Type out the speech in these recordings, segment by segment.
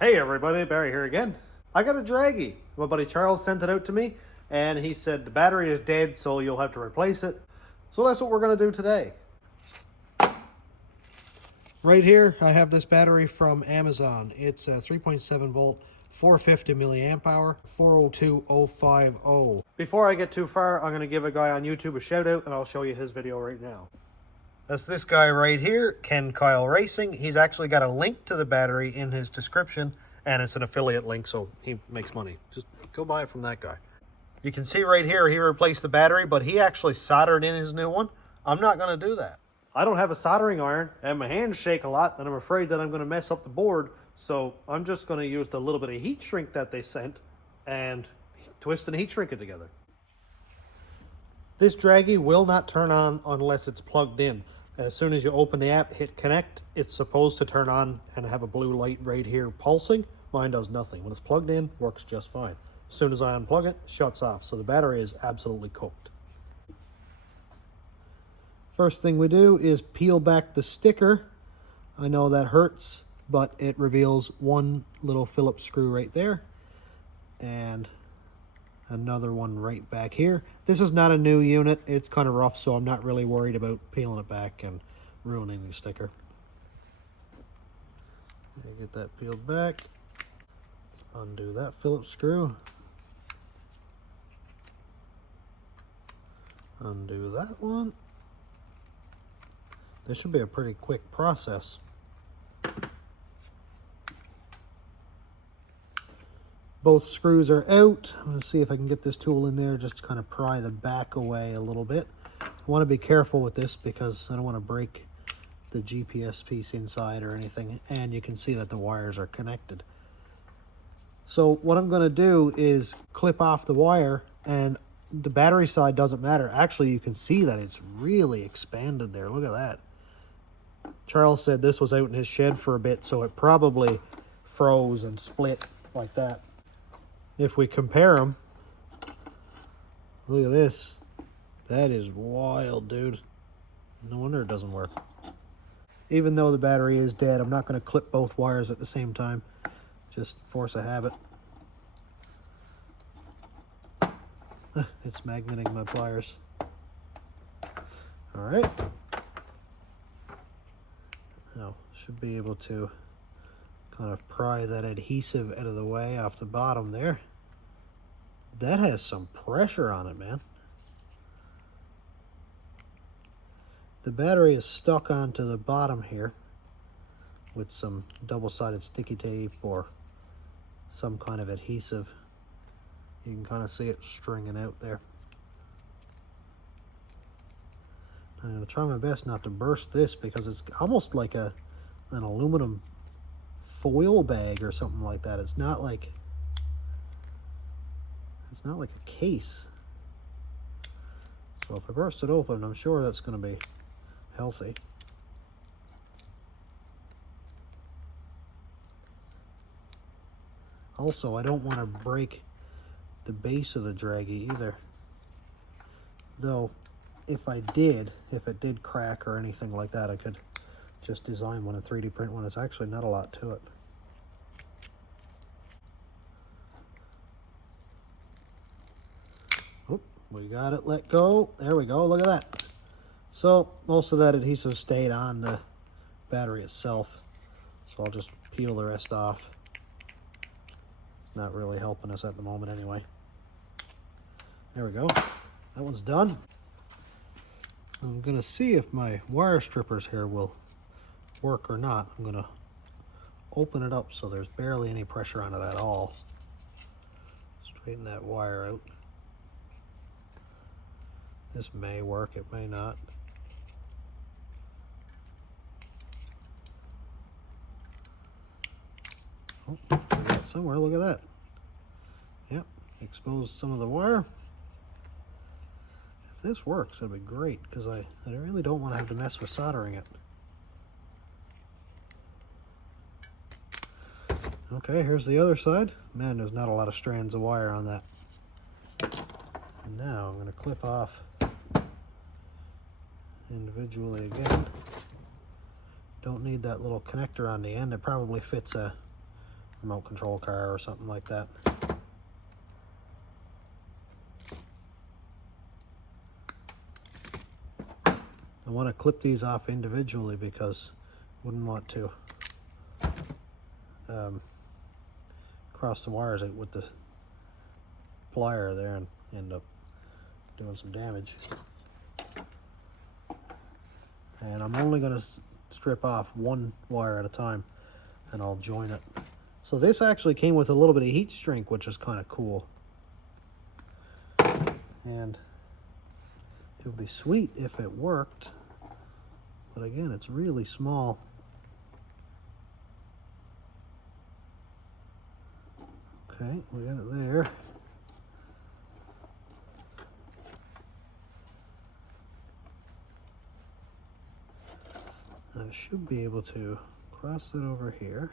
Hey everybody, Barry here again. I got a Dragy. My buddy Charles sent it out to me and he said the battery is dead, so you'll have to replace it. So that's what we're going to do today. Right here I have this battery from Amazon. It's a 3.7 volt, 450 milliamp hour, 402050. Before I get too far, I'm going to give a guy on YouTube a shout out and I'll show you his video right now. That's this guy right here, Ken Kyle Racing. He's actually got a link to the battery in his description, and it's an affiliate link, so he makes money. Just go buy it from that guy. You can see right here, he replaced the battery, but he actually soldered in his new one. I'm not going to do that. I don't have a soldering iron, and my hands shake a lot, and I'm afraid that I'm going to mess up the board, so I'm just going to use the little bit of heat shrink that they sent and twist and heat shrink it together. This Dragy will not turn on unless it's plugged in. As soon as you open the app, hit connect, it's supposed to turn on and have a blue light right here pulsing. Mine does nothing. When it's plugged in, works just fine. As soon as I unplug it, shuts off. So the battery is absolutely cooked. First thing we do is peel back the sticker. I know that hurts, but it reveals one little Phillips screw right there. And another one right back here. This is not a new unit. It's kind of rough, so I'm not really worried about peeling it back and ruining the sticker. Get that peeled back. Let's undo that Phillips screw. Undo that one. This should be a pretty quick process. Both screws are out. I'm going to see if I can get this tool in there just to kind of pry the back away a little bit. I want to be careful with this because I don't want to break the GPS piece inside or anything. And you can see that the wires are connected. So what I'm going to do is clip off the wire, and the battery side doesn't matter. Actually, you can see that it's really expanded there. Look at that. Charles said this was out in his shed for a bit, so it probably froze and split like that. If we compare them, look at this. That is wild, dude. No wonder it doesn't work. Even though the battery is dead, I'm not going to clip both wires at the same time. Just force a habit. It's magneting my pliers. All right. Now, should be able to kind of pry that adhesive out of the way off the bottom there. That has some pressure on it, man. The battery is stuck onto the bottom here with some double-sided sticky tape or some kind of adhesive. You can kind of see it stringing out there. I'm going to try my best not to burst this because it's almost like an aluminum foil bag or something like that. It's not like a case. So if I burst it open, I'm sure that's going to be healthy. Also, I don't want to break the base of the Dragy either. Though, if it did crack or anything like that, I could just design one and 3D print one. It's actually not a lot to it. Oh, we got it let go. There we go, look at that. So, most of that adhesive stayed on the battery itself. So I'll just peel the rest off. It's not really helping us at the moment anyway. There we go. That one's done. I'm going to see if my wire strippers here will work or not. I'm going to open it up so there's barely any pressure on it at all. Straighten that wire out. This may work, it may not. Oh, I got it somewhere, look at that. Yep, exposed some of the wire. If this works, that'd be great, because I really don't want to have to mess with soldering it. Okay, here's the other side. Man, there's not a lot of strands of wire on that. And now I'm going to clip off individually again. Don't need that little connector on the end. It probably fits a remote control car or something like that. I want to clip these off individually because I wouldn't want to cross the wires out with the plier there and end up doing some damage. And I'm only going to strip off one wire at a time and I'll join it. So this actually came with a little bit of heat shrink, which is kind of cool. And it would be sweet if it worked, but again, it's really small. Okay, we got it there. I should be able to cross it over here.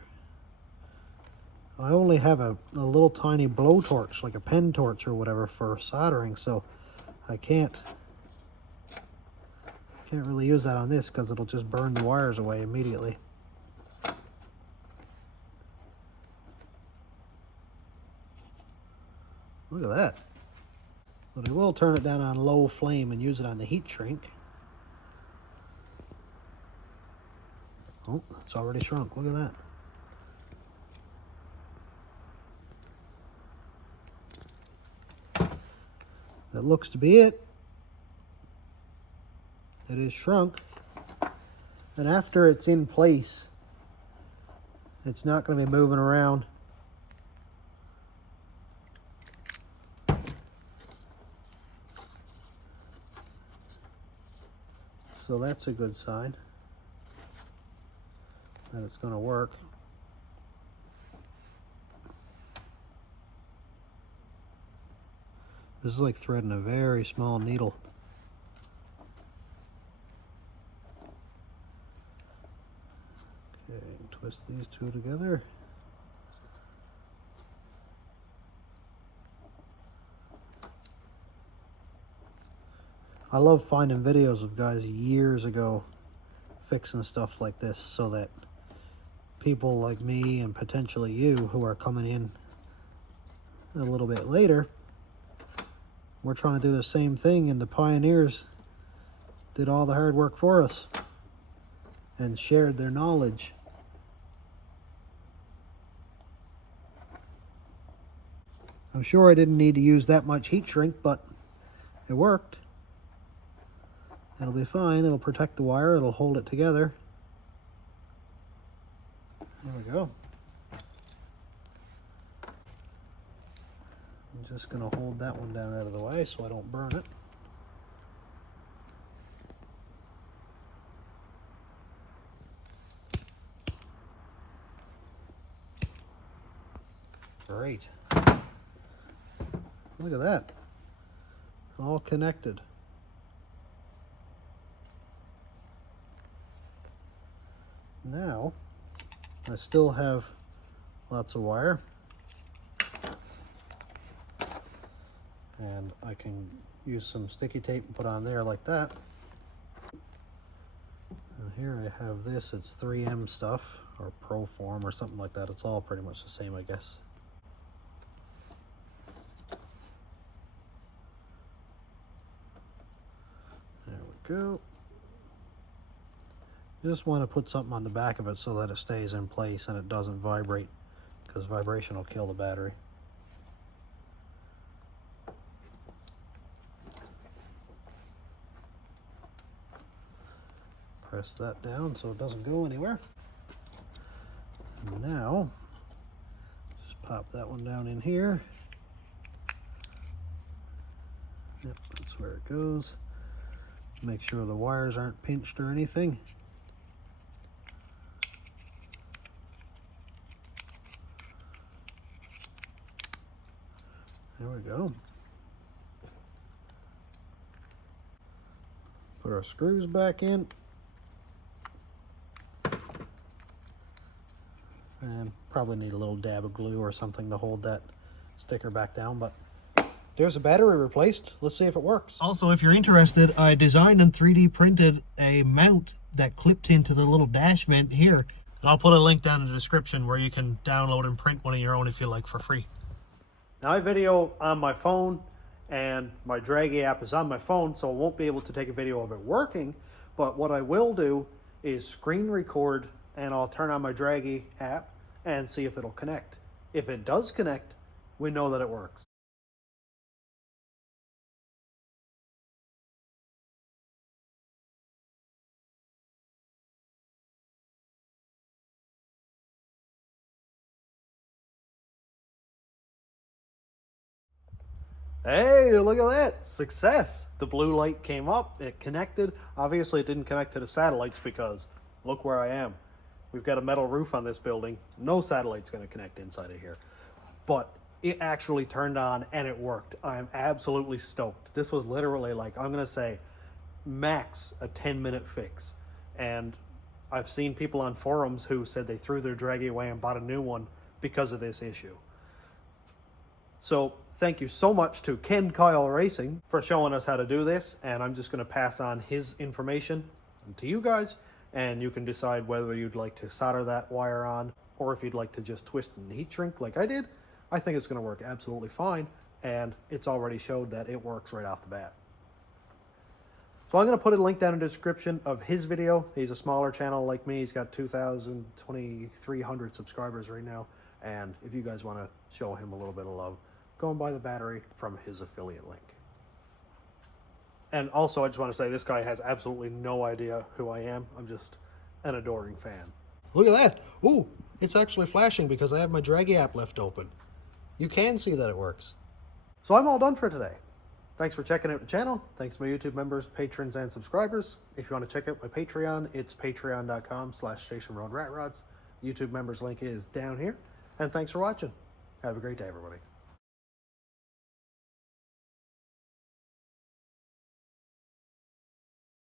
I only have a little tiny blowtorch, like a pen torch or whatever, for soldering, so I can't really use that on this because it'll just burn the wires away immediately. Look at that. But I will turn it down on low flame and use it on the heat shrink. Oh, it's already shrunk. Look at that. That looks to be it. It is shrunk. And after it's in place, it's not going to be moving around. So that's a good sign that it's going to work. This is like threading a very small needle. Okay, twist these two together. I love finding videos of guys years ago fixing stuff like this so that people like me and potentially you who are coming in a little bit later, we're trying to do the same thing, and the pioneers did all the hard work for us and shared their knowledge. I'm sure I didn't need to use that much heat shrink, but it worked. It'll be fine. It'll protect the wire. It'll hold it together. There we go. I'm just going to hold that one down out of the way so I don't burn it. Great. Look at that. All connected. Now, I still have lots of wire, and I can use some sticky tape and put on there like that. And here I have this, it's 3M stuff, or Proform or something like that. It's all pretty much the same, I guess. There we go. You just want to put something on the back of it so that it stays in place and it doesn't vibrate, because vibration will kill the battery. Press that down so it doesn't go anywhere. And now, just pop that one down in here. Yep, that's where it goes. Make sure the wires aren't pinched or anything. There we go. Put our screws back in. And probably need a little dab of glue or something to hold that sticker back down, but there's a battery replaced. Let's see if it works. Also, if you're interested, I designed and 3D printed a mount that clips into the little dash vent here. And I'll put a link down in the description where you can download and print one of your own if you like for free. Now I video on my phone and my Dragy app is on my phone, so I won't be able to take a video of it working, but what I will do is screen record and I'll turn on my Dragy app and see if it'll connect. If it does connect, we know that it works. Hey, look at that! Success! The blue light came up, it connected. Obviously it didn't connect to the satellites because look where I am. We've got a metal roof on this building. No satellite's going to connect inside of here. But it actually turned on and it worked. I'm absolutely stoked. This was literally like, I'm going to say, max a 10-minute fix. And I've seen people on forums who said they threw their Dragy away and bought a new one because of this issue. So thank you so much to Ken Kyle Racing for showing us how to do this, and I'm just going to pass on his information to you guys, and you can decide whether you'd like to solder that wire on or if you'd like to just twist and heat shrink like I did. I think it's going to work absolutely fine, and it's already showed that it works right off the bat. So I'm going to put a link down in the description of his video. He's a smaller channel like me. He's got 2,300 subscribers right now, and if you guys want to show him a little bit of love, go and buy the battery from his affiliate link. And also, I just want to say this guy has absolutely no idea who I am. I'm just an adoring fan. Look at that. Ooh, it's actually flashing because I have my Dragy app left open. You can see that it works. So I'm all done for today. Thanks for checking out the channel. Thanks to my YouTube members, patrons, and subscribers. If you want to check out my Patreon, it's patreon.com/stationroadratrods. YouTube members link is down here. And thanks for watching. Have a great day, everybody.